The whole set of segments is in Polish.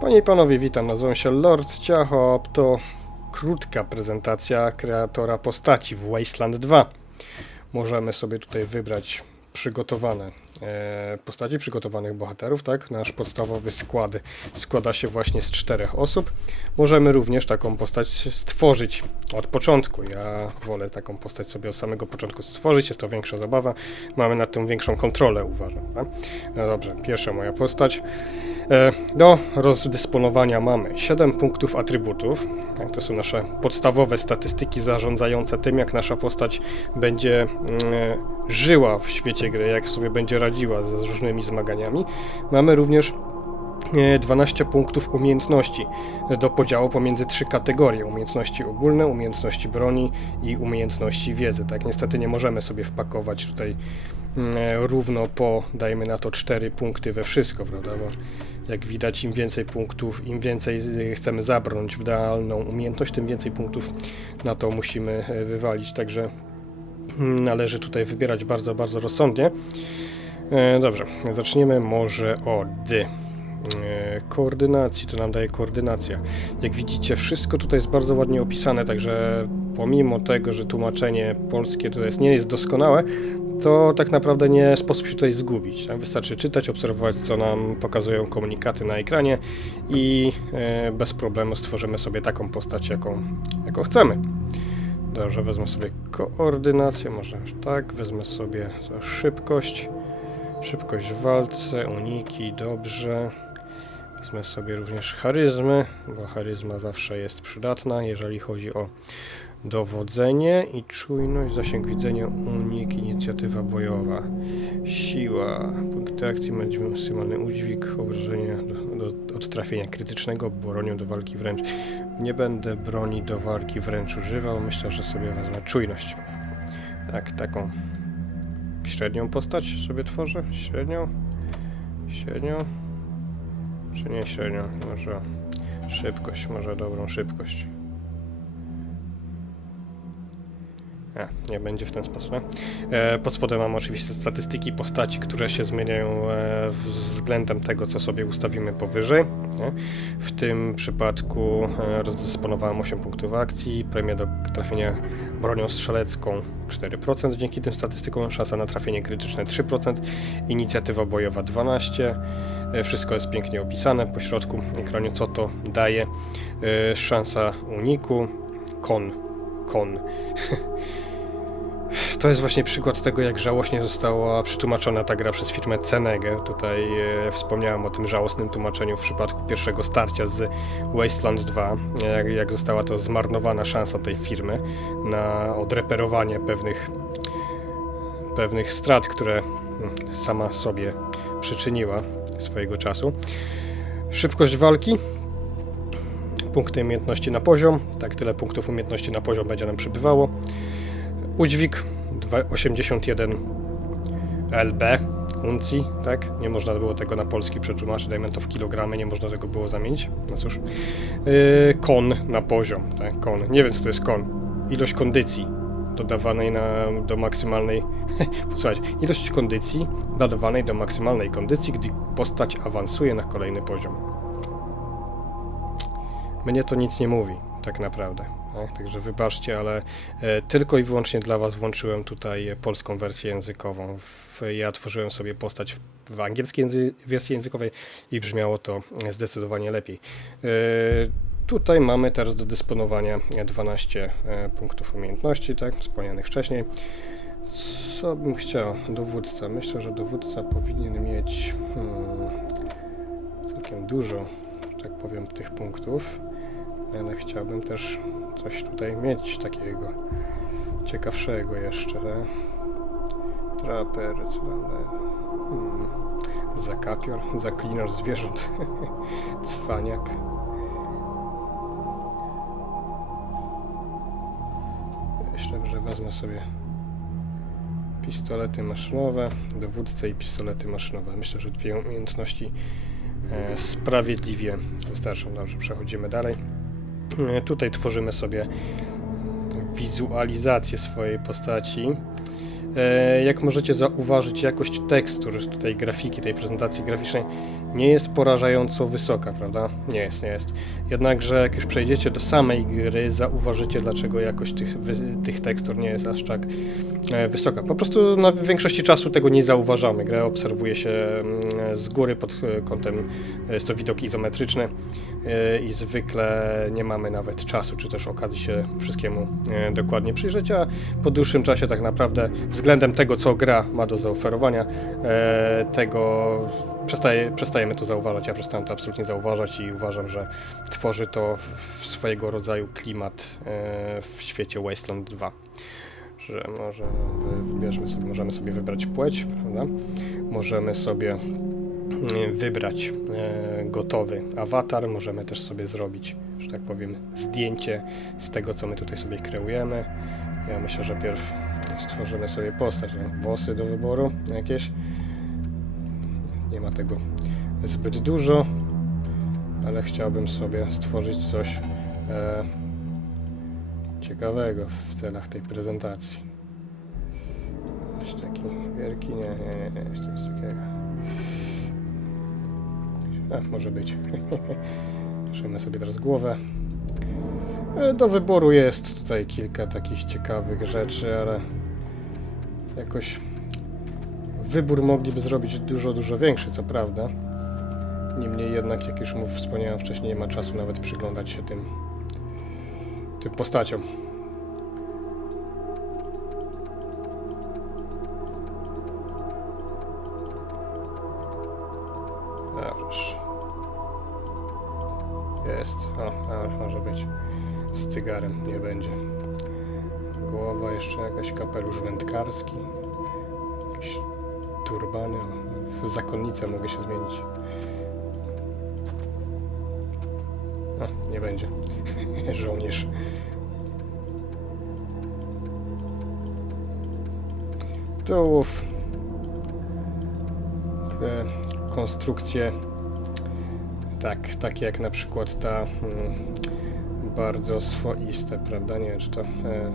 Panie i panowie, witam. Nazywam się Lord Ciachop. To krótka prezentacja kreatora postaci w Wasteland 2. Możemy sobie tutaj wybrać przygotowane e, postaci, przygotowanych bohaterów, tak? Nasz podstawowy skład składa się właśnie z czterech osób. Możemy również taką postać stworzyć od początku. Ja wolę taką postać sobie od samego początku stworzyć, jest to większa zabawa. Mamy nad tym większą kontrolę, uważam. Tak? No dobrze, pierwsza moja postać. E, Do rozdysponowania mamy 7 punktów atrybutów. To są nasze podstawowe statystyki zarządzające tym, jak nasza postać będzie mm, żyła w świecie gry, jak sobie będzie radziła z różnymi zmaganiami. Mamy również e, 12 punktów umiejętności do podziału pomiędzy trzy kategorie: umiejętności ogólne, umiejętności broni i umiejętności wiedzy. Tak, niestety nie możemy sobie wpakować tutaj mm, e, równo po, dajmy na to, 4 punkty we wszystko, prawda? Bo jak widać, im więcej punktów, im więcej y, chcemy zabrnąć w idealną umiejętność, tym więcej punktów na to musimy e, wywalić. Także mm, należy tutaj wybierać bardzo, bardzo rozsądnie. E, Dobrze, zaczniemy może od e, koordynacji. Co nam daje koordynacja? Jak widzicie, wszystko tutaj jest bardzo ładnie opisane, także pomimo tego, że tłumaczenie polskie tutaj jest, nie jest doskonałe, to tak naprawdę nie sposób się tutaj zgubić. Tak? Wystarczy czytać, obserwować, co nam pokazują komunikaty na ekranie i e, bez problemu stworzymy sobie taką postać, jaką, jaką chcemy. Dobrze, wezmę sobie koordynację, może tak, wezmę sobie szybkość, szybkość w walce, uniki, dobrze. Wezmę sobie również charyzmy, bo charyzma zawsze jest przydatna, jeżeli chodzi o dowodzenie i czujność, zasięg widzenia, unik, inicjatywa bojowa, siła, punkty akcji, maksymalny udźwig, obrażenia do, do, od trafienia krytycznego, bronią do walki wręcz. Nie będę broni do walki wręcz używał, myślę, że sobie wezmę czujność. Tak, taką średnią postać sobie tworzę, średnią, średnią, czy nie średnią, może szybkość, może dobrą szybkość. A, nie będzie w ten sposób. E, pod spodem mam oczywiście statystyki postaci, które się zmieniają e, względem tego, co sobie ustawimy powyżej. W tym przypadku e, rozdysponowałem 8 punktów akcji, premię do trafienia bronią strzelecką 4%, dzięki tym statystykom szansa na trafienie krytyczne 3%, inicjatywa bojowa 12%. E, Wszystko jest pięknie opisane po środku ekranu, co to daje. E, Szansa uniku, kon, kon. To jest właśnie przykład tego, jak żałośnie została przetłumaczona ta gra przez firmę Cenegę. Tutaj e, wspomniałem o tym żałosnym tłumaczeniu w przypadku pierwszego starcia z Wasteland 2, jak, jak została to zmarnowana szansa tej firmy na odreperowanie pewnych, pewnych strat, które mm, sama sobie przyczyniła swojego czasu. Szybkość walki. Punkty umiejętności na poziom. Tak, tyle punktów umiejętności na poziom będzie nam przybywało. Udźwig dwa- 81 LB uncji, tak? Nie można było tego na polski przetłumaczyć, dajmy to w kilogramy, nie można tego było zamienić. No cóż. Yy, kon na poziom, tak? Kon. Nie wiem, co to jest kon. Ilość kondycji dodawanej na, do maksymalnej... Posłuchajcie, ilość kondycji dodawanej do maksymalnej kondycji, gdy postać awansuje na kolejny poziom. Mnie to nic nie mówi, tak naprawdę. Tak? Także wybaczcie, ale e, tylko i wyłącznie dla Was włączyłem tutaj polską wersję językową. Ja tworzyłem sobie postać w, angielskiej wersji językowej i brzmiało to zdecydowanie lepiej. E, tutaj mamy teraz do dysponowania 12 e, punktów umiejętności, tak, wspomnianych wcześniej. Co bym chciał? Dowódca. Myślę, że dowódca powinien mieć hmm, całkiem dużo, tak powiem, tych punktów ale chciałbym też coś tutaj mieć takiego ciekawszego jeszcze. Traper, dalej? Hmm. Zakapior, zaklinacz zwierząt, cwaniak. Myślę, że wezmę sobie pistolety maszynowe, dowódcę i pistolety maszynowe. Myślę, że dwie umiejętności e, sprawiedliwie wystarczą. Dobrze, przechodzimy dalej. E, Tutaj tworzymy sobie wizualizację swojej postaci. E, Jak możecie zauważyć, jakość tekstur, tutaj grafiki, tej prezentacji graficznej nie jest porażająco wysoka, prawda? Nie jest, nie jest. Jednakże jak już przejdziecie do samej gry, zauważycie, dlaczego jakość tych, tych tekstur nie jest aż tak e, wysoka. Po prostu na większości czasu tego nie zauważamy. Grę obserwuje się mm, z góry pod kątem, jest to widok izometryczny i zwykle nie mamy nawet czasu, czy też okazji się wszystkiemu e, dokładnie przyjrzeć, a po dłuższym czasie tak naprawdę względem tego, co gra ma do zaoferowania, e, tego przestaje, przestajemy to zauważać. Ja przestałem to absolutnie zauważać i uważam, że tworzy to swojego rodzaju klimat e, w świecie Wasteland 2. Że może wy- wybierzmy sobie, możemy sobie wybrać płeć, prawda? Możemy sobie wybrać e, gotowy awatar, możemy też sobie zrobić, że tak powiem, zdjęcie z tego, co my tutaj sobie kreujemy. Ja myślę, że pierw stworzymy sobie postać, no, włosy do wyboru jakieś. Nie ma tego zbyt dużo, ale chciałbym sobie stworzyć coś e, ciekawego w celach tej prezentacji. Jakiś taki wielki, nie, nie, nie, nie, coś takiego. A, może być. Szymy sobie teraz głowę. E, Do wyboru jest tutaj kilka takich ciekawych rzeczy, ale jakoś wybór mogliby zrobić dużo, dużo większy, co prawda. Niemniej jednak, jak już mów, wspomniałem wcześniej, nie ma czasu nawet przyglądać się tym, tym postaciom. Jest. O, a, może być. Z cygarem nie będzie. Głowa, jeszcze jakaś kapelusz wędkarski. Jakieś turbany. W zakonnicę mogę się zmienić. O, nie będzie. Żołnierz. Tułów. Te konstrukcje tak, takie jak na przykład ta mm, bardzo swoiste, prawda? Nie wiem, czy to e,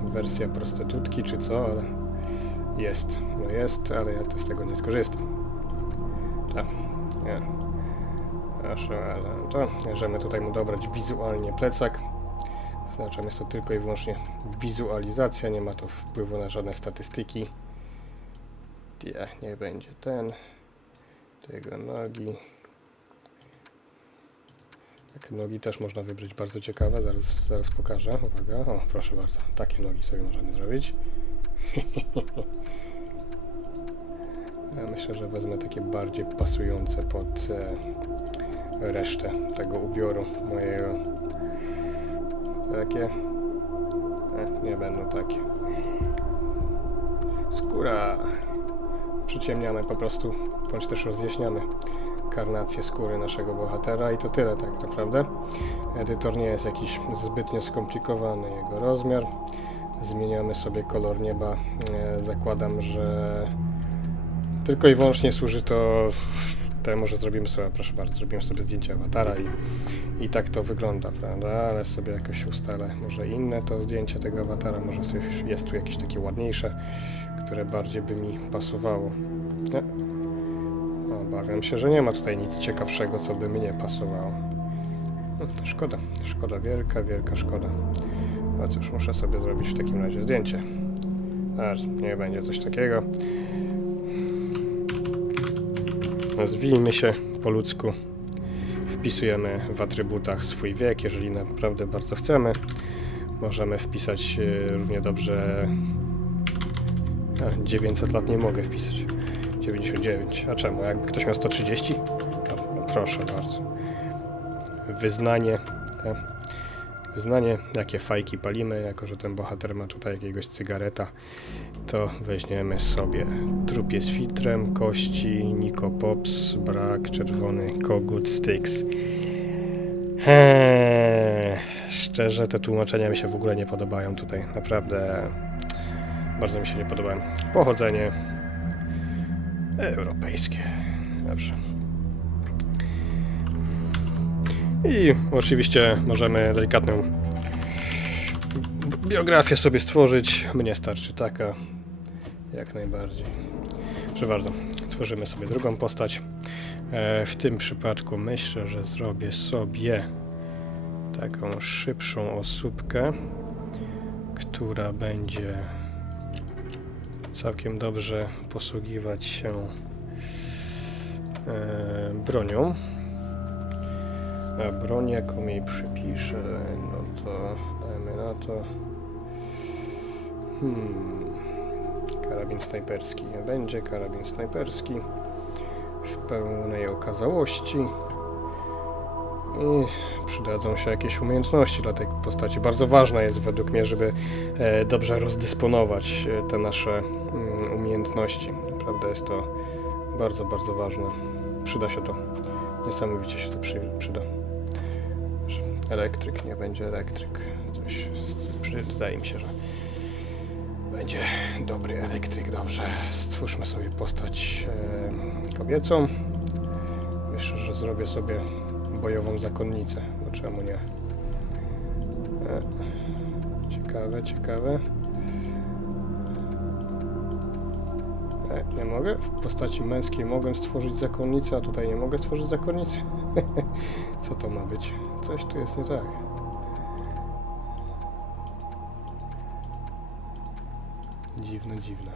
wersja prostytutki, czy co, ale jest. No jest, ale ja z tego nie skorzystam. Tak, nie. Proszę, ale to możemy tutaj mu dobrać wizualnie plecak. Zaznaczam, jest to tylko i wyłącznie wizualizacja, nie ma to wpływu na żadne statystyki. Nie, nie będzie ten. Tego nogi. Takie nogi też można wybrać bardzo ciekawe, zaraz, zaraz pokażę. Uwaga, o proszę bardzo, takie nogi sobie możemy zrobić. Ja myślę, że wezmę takie bardziej pasujące pod e, resztę tego ubioru mojego. Takie? E, nie będą takie. Skóra. Przyciemniamy po prostu, bądź też rozjaśniamy karnację skóry naszego bohatera i to tyle tak naprawdę. Edytor nie jest jakiś zbytnio skomplikowany, jego rozmiar. Zmieniamy sobie kolor nieba. E, zakładam, że tylko i wyłącznie służy to w- temu, że zrobimy sobie, proszę bardzo, zrobimy sobie zdjęcie awatara i, i tak to wygląda, prawda? Ale sobie jakoś ustalę może inne to zdjęcie tego awatara, może jest tu jakieś takie ładniejsze, które bardziej by mi pasowało. Nie? Obawiam się, że nie ma tutaj nic ciekawszego, co by mi nie pasowało. No, szkoda, szkoda, wielka, wielka szkoda. No cóż, muszę sobie zrobić w takim razie zdjęcie. Aż nie będzie coś takiego. Nazwijmy się po ludzku. Wpisujemy w atrybutach swój wiek, jeżeli naprawdę bardzo chcemy. Możemy wpisać e, równie dobrze. A, 900 lat nie mogę wpisać. 99. A czemu? Jak ktoś miał 130? No, no proszę bardzo. Wyznanie. te. Wyznanie, jakie fajki palimy, jako że ten bohater ma tutaj jakiegoś cygareta, to weźmiemy sobie trupie z filtrem, kości, Nico Pops, brak, czerwony, kogut, Styx. Eee, szczerze, te tłumaczenia mi się w ogóle nie podobają tutaj. Naprawdę bardzo mi się nie podobają. Pochodzenie europejskie. Dobrze. I oczywiście możemy delikatną biografię sobie stworzyć. Mnie starczy taka. Jak najbardziej. Proszę bardzo. Tworzymy sobie drugą postać. E, w tym przypadku myślę, że zrobię sobie taką szybszą osóbkę, która będzie całkiem dobrze posługiwać się e, bronią. A broń jaką jej przypiszę, no to dajmy na to. Hmm. Karabin snajperski nie będzie, karabin snajperski w pełnej okazałości. I przydadzą się jakieś umiejętności dla tej postaci. Bardzo ważne jest według mnie, żeby e, dobrze rozdysponować e, te nasze umiejętności. Naprawdę jest to bardzo, bardzo ważne. Przyda się to. Niesamowicie się to przy, przyda. Elektryk, nie będzie elektryk. Coś, wydaje mi się, że będzie dobry elektryk. Dobrze, stwórzmy sobie postać e, kobiecą. Myślę, że zrobię sobie bojową zakonnicę, bo czemu nie? E, ciekawe, ciekawe. Nie mogę? W postaci męskiej mogę stworzyć zakonnicę, a tutaj nie mogę stworzyć zakonnicy? Co to ma być? Coś tu jest nie tak. Dziwne, dziwne.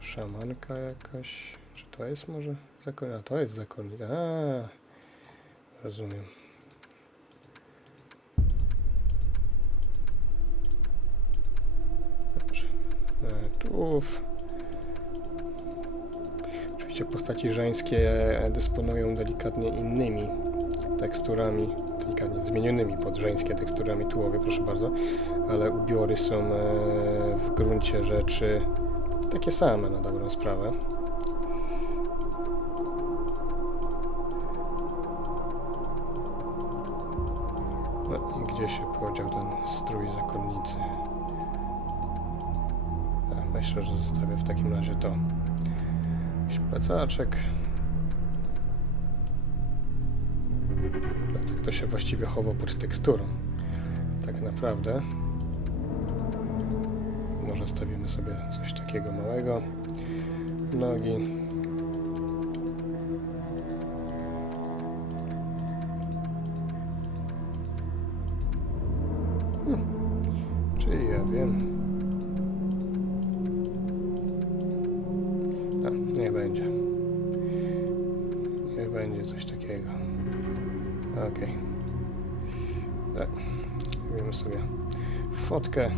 Szamanka jakaś. Czy to jest może zakon? A to jest zakonnik. A, rozumiem. Dobrze. E. Oczywiście postaci żeńskie dysponują delikatnie innymi teksturami, delikatnie zmienionymi pod żeńskie teksturami tułowe, proszę bardzo, ale ubiory są e, w gruncie rzeczy takie same na dobrą sprawę. No i gdzie się podział ten strój zakonnicy? A, myślę, że zostawię w takim razie to. Plecaczek. Plecak to się właściwie chowa pod teksturą. Tak naprawdę. Może stawimy sobie coś takiego małego. Nogi. Fotkę.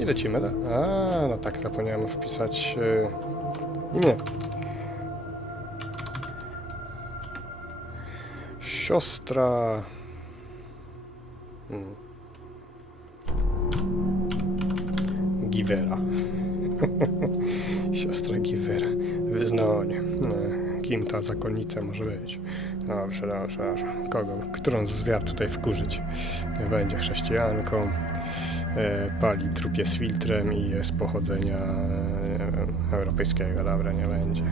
I lecimy. A, no tak, zapomniałem wpisać e, imię. Siostra. Hmm. Givera. Siostra Givera. Wyznanie. No, kim ta zakonnica może być? Dobrze, dobrze, dobrze. Kogo? Którą z wiar tutaj wkurzyć? Będzie chrześcijanką. E, pali trupie z filtrem i jest pochodzenia e, europejskiego. Dobra, nie będzie.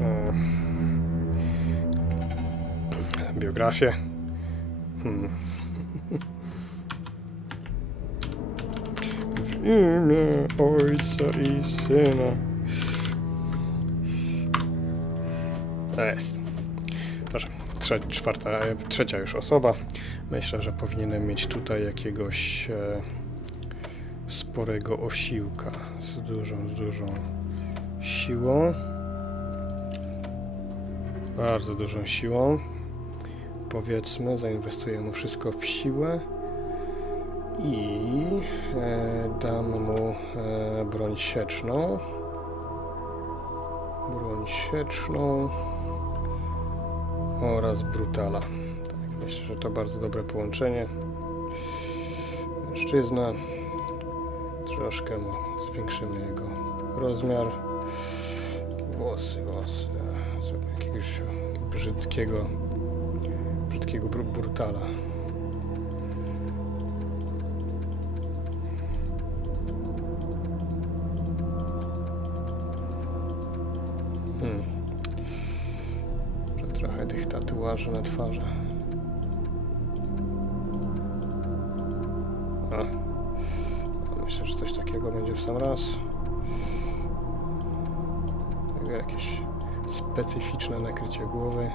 E, biografię. Hmm. W imię Ojca i Syna. To jest. Proszę, trze- czwarta, trzecia już osoba. Myślę, że powinienem mieć tutaj jakiegoś e, sporego osiłka z dużą, z dużą siłą. Bardzo dużą siłą. Powiedzmy, zainwestuję mu wszystko w siłę i e, dam mu e, broń sieczną. Broń sieczną oraz brutala. Tak, myślę, że to bardzo dobre połączenie. Mężczyzna. Troszkę mu zwiększymy jego rozmiar. Włosy, włosy. Zróbmy jakiegoś brzydkiego, brzydkiego br- brutala. Na twarzy. A. Myślę, że coś takiego będzie w sam raz. Jakieś specyficzne nakrycie głowy.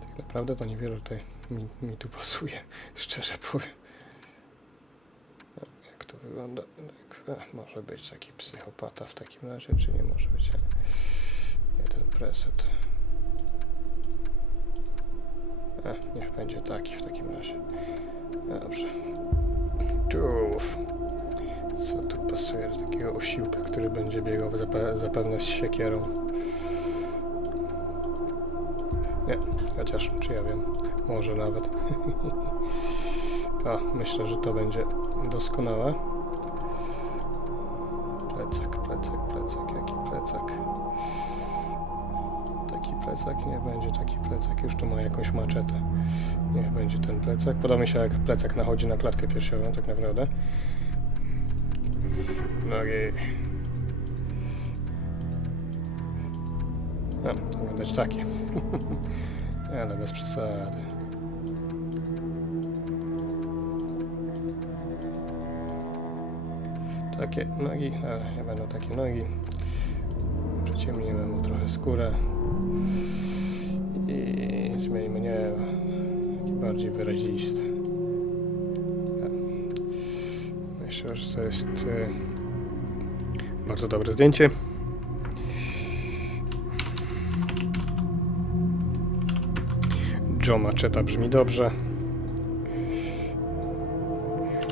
Tak naprawdę to niewiele tutaj mi, mi tu pasuje, szczerze powiem. Wygląda? Tak, e, może być taki psychopata w takim razie, czy nie może być? Jeden preset. E, niech będzie taki w takim razie. Dobrze. Czuf. Co tu pasuje do takiego osiłka, który będzie biegał zape zapewne z siekierą? Nie, chociaż, czy ja wiem, może nawet. A, myślę, że to będzie doskonałe. Plecak, plecak, plecak, jaki plecak? Taki plecak, nie będzie taki plecak, już tu ma jakąś maczetę. Niech będzie ten plecak. Podoba mi się jak plecak nachodzi na klatkę piersiową, tak naprawdę. Nogi. No, wyglądać takie. Ale bez przesady. Takie nogi, ale nie będą takie nogi. Przyciemnimy mu trochę skórę. I zmienimy niebo. Bardziej wyraziste. Tak. Myślę, że to jest e, bardzo dobre zdjęcie. Joe Macheta brzmi dobrze.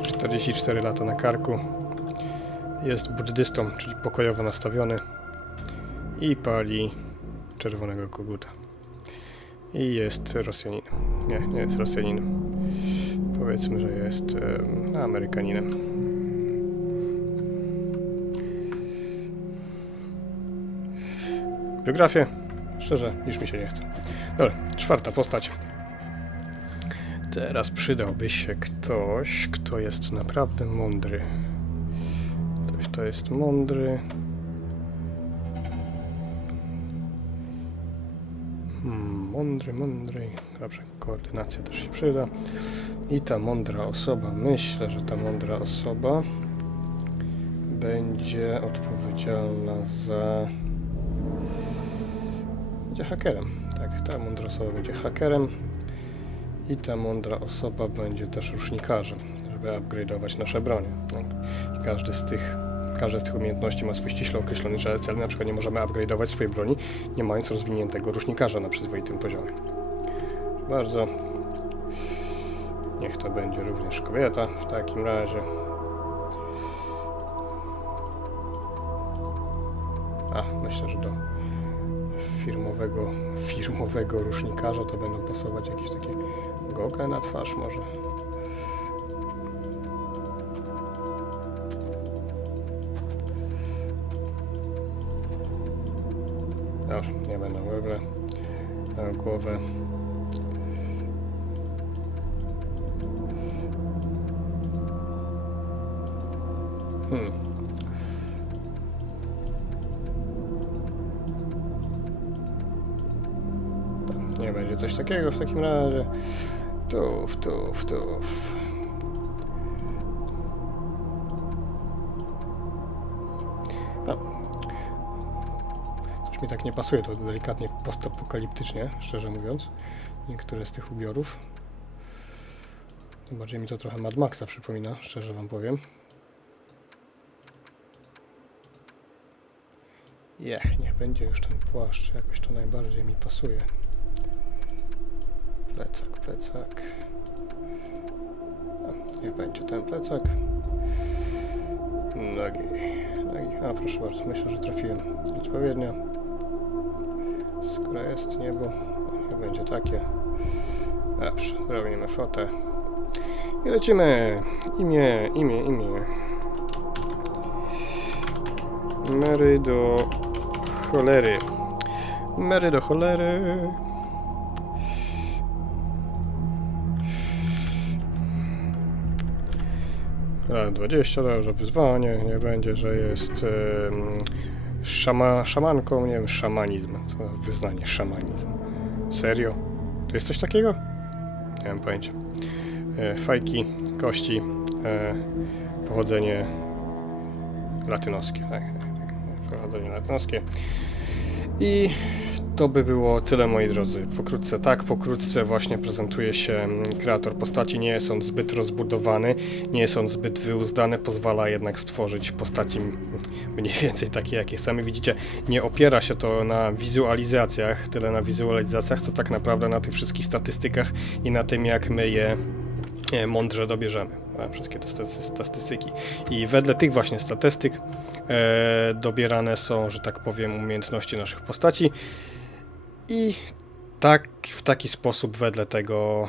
44 lata na karku. Jest buddystą, czyli pokojowo nastawiony. I pali czerwonego koguta. I jest Rosjaninem. Nie, nie jest Rosjaninem. Powiedzmy, że jest em, Amerykaninem. Biografię? Szczerze, już mi się nie chce. Dobra, czwarta postać. Teraz przydałby się ktoś, kto jest naprawdę mądry. Ktoś, kto jest mądry. Hmm, mądry, mądry. Dobrze, koordynacja też się przyda. I ta mądra osoba, myślę, że ta mądra osoba będzie odpowiedzialna za. Będzie hakerem. Tak, ta mądra osoba będzie hakerem. I ta mądra osoba będzie też rusznikarzem, żeby upgrade'ować nasze bronie. No. I każdy z tych, każda z tych umiejętności ma swój ściśle określony cel. Na przykład nie możemy upgrade'ować swojej broni, nie mając rozwiniętego rusznikarza na przyzwoitym poziomie. Bardzo. Niech to będzie również kobieta w takim razie. A, myślę, że do firmowego, firmowego rusznikarza to będą pasować jakieś takie gogle na twarz może. Dobrze, nie będą gogle głowę. Hmm. Nie będzie coś takiego w takim razie. Tuf, tuf, tuf. No. Coś mi tak nie pasuje, to delikatnie postapokaliptycznie, szczerze mówiąc. Niektóre z tych ubiorów. Tym bardziej mi to trochę Mad Maxa przypomina, szczerze wam powiem. Jech, niech będzie już ten płaszcz, jakoś to najbardziej mi pasuje. Plecak, plecak. O, niech będzie ten plecak. Nogi, nogi. A, proszę bardzo, myślę, że trafiłem odpowiednio. Skóra jest, niebo. O, niech będzie takie. Dobrze, zrobimy fotę. I lecimy. Imię, imię, imię. Mary do cholery. Mary do cholery. 20, dobrze, wyzwanie, nie będzie, że jest szama, szamanką, nie wiem, szamanizm, co wyznanie, szamanizm. Serio? To jest coś takiego? Nie mam pojęcia. e, fajki, kości, e, pochodzenie latynoskie. Tak, tak, tak, pochodzenie latynoskie. I to by było tyle, moi drodzy. Pokrótce tak, pokrótce właśnie prezentuje się mm, kreator postaci. Nie jest on zbyt rozbudowany, nie jest on zbyt wyuzdany, pozwala jednak stworzyć postaci mniej więcej takie, jakie sami widzicie. Nie opiera się to na wizualizacjach, tyle na wizualizacjach, co tak naprawdę na tych wszystkich statystykach i na tym, jak my je e, mądrze dobierzemy. e, Wszystkie te staty- statystyki. I wedle tych właśnie statystyk e, dobierane są, że tak powiem, umiejętności naszych postaci. I tak, w taki sposób wedle tego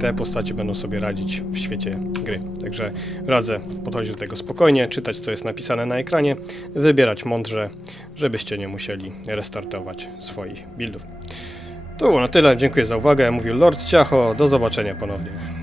te postacie będą sobie radzić w świecie gry. Także radzę podchodzić do tego spokojnie, czytać co jest napisane na ekranie, wybierać mądrze, żebyście nie musieli restartować swoich buildów. To było na tyle, dziękuję za uwagę, mówił Lord Ciacho, do zobaczenia ponownie.